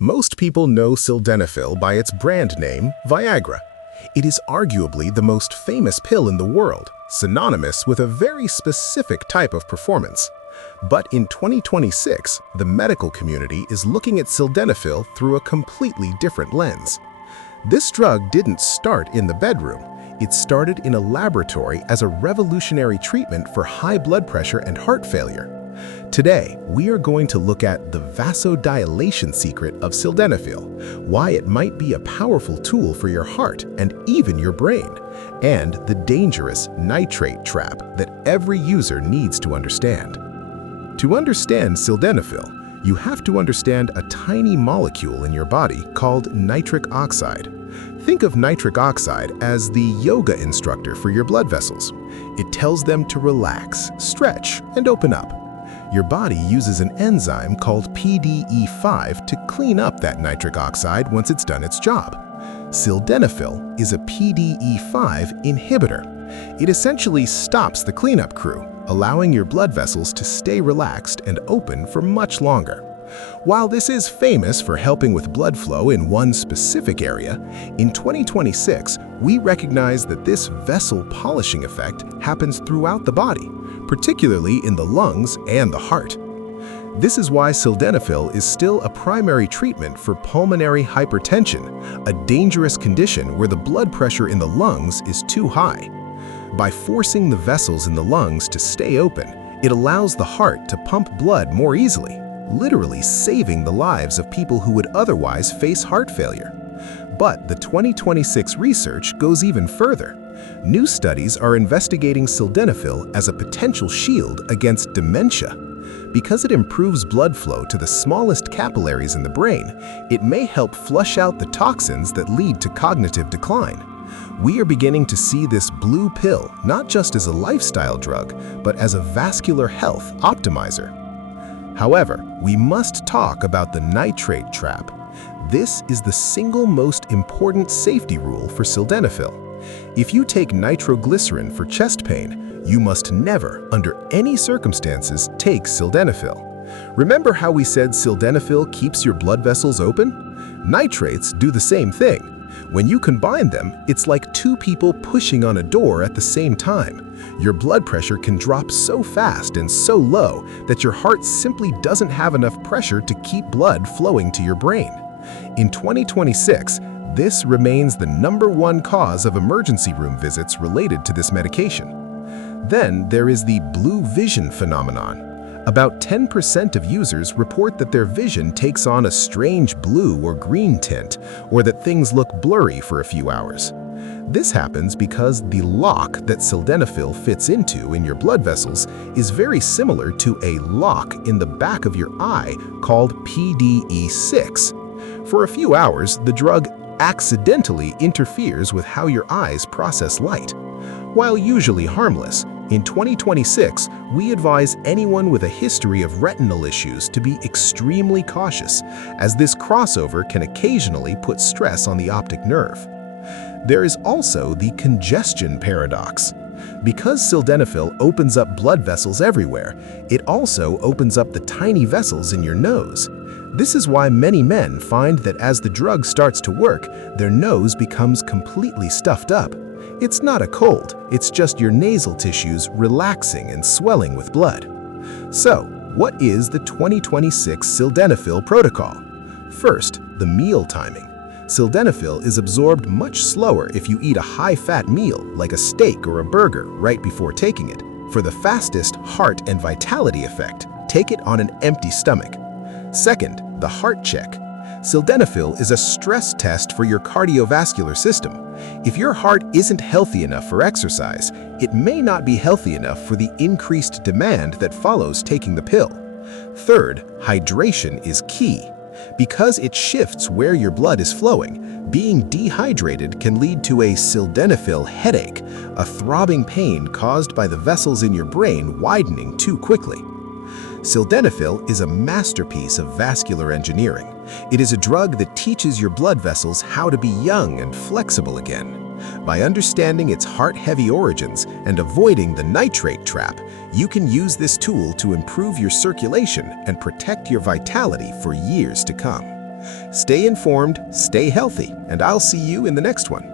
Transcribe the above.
Most people know sildenafil by its brand name, Viagra. It is arguably the most famous pill in the world, synonymous with a very specific type of performance. But in 2026, the medical community is looking at sildenafil through a completely different lens. This drug didn't start in the bedroom. It started in a laboratory as a revolutionary treatment for high blood pressure and heart failure. Today, we are going to look at the vasodilation secret of sildenafil, why it might be a powerful tool for your heart and even your brain, and the dangerous nitrate trap that every user needs to understand. To understand sildenafil, you have to understand a tiny molecule in your body called nitric oxide. Think of nitric oxide as the yoga instructor for your blood vessels. It tells them to relax, stretch, and open up. Your body uses an enzyme called PDE5 to clean up that nitric oxide once it's done its job. Sildenafil is a PDE5 inhibitor. It essentially stops the cleanup crew, allowing your blood vessels to stay relaxed and open for much longer. While this is famous for helping with blood flow in one specific area, in 2026, we recognize that this vessel polishing effect happens throughout the body, particularly in the lungs and the heart. This is why sildenafil is still a primary treatment for pulmonary hypertension, a dangerous condition where the blood pressure in the lungs is too high. By forcing the vessels in the lungs to stay open, it allows the heart to pump blood more easily, literally saving the lives of people who would otherwise face heart failure. But the 2026 research goes even further. New studies are investigating sildenafil as a potential shield against dementia. Because it improves blood flow to the smallest capillaries in the brain, it may help flush out the toxins that lead to cognitive decline. We are beginning to see this blue pill not just as a lifestyle drug, but as a vascular health optimizer. However, we must talk about the nitrate trap. This is the single most important safety rule for sildenafil. If you take nitroglycerin for chest pain, you must never, under any circumstances, take sildenafil. Remember how we said sildenafil keeps your blood vessels open? Nitrates do the same thing. When you combine them, it's like two people pushing on a door at the same time. Your blood pressure can drop so fast and so low that your heart simply doesn't have enough pressure to keep blood flowing to your brain. In 2026, this remains the #1 cause of emergency room visits related to this medication. Then there is the blue vision phenomenon. About 10% of users report that their vision takes on a strange blue or green tint, or that things look blurry for a few hours. This happens because the lock that sildenafil fits into in your blood vessels is very similar to a lock in the back of your eye called PDE6. For a few hours, the drug accidentally interferes with how your eyes process light. While usually harmless, in 2026, we advise anyone with a history of retinal issues to be extremely cautious, as this crossover can occasionally put stress on the optic nerve. There is also the congestion paradox. Because sildenafil opens up blood vessels everywhere, it also opens up the tiny vessels in your nose. This is why many men find that as the drug starts to work, their nose becomes completely stuffed up. It's not a cold, it's just your nasal tissues relaxing and swelling with blood. So, what is the 2026 sildenafil protocol? First, the meal timing. Sildenafil is absorbed much slower if you eat a high-fat meal like a steak or a burger right before taking it. For the fastest heart and vitality effect, take it on an empty stomach. Second, the heart check. Sildenafil is a stress test for your cardiovascular system. If your heart isn't healthy enough for exercise, it may not be healthy enough for the increased demand that follows taking the pill. Third, hydration is key. Because it shifts where your blood is flowing, being dehydrated can lead to a sildenafil headache, a throbbing pain caused by the vessels in your brain widening too quickly. Sildenafil is a masterpiece of vascular engineering. It is a drug that teaches your blood vessels how to be young and flexible again. By understanding its heart-heavy origins and avoiding the nitrate trap, you can use this tool to improve your circulation and protect your vitality for years to come. Stay informed, stay healthy, and I'll see you in the next one.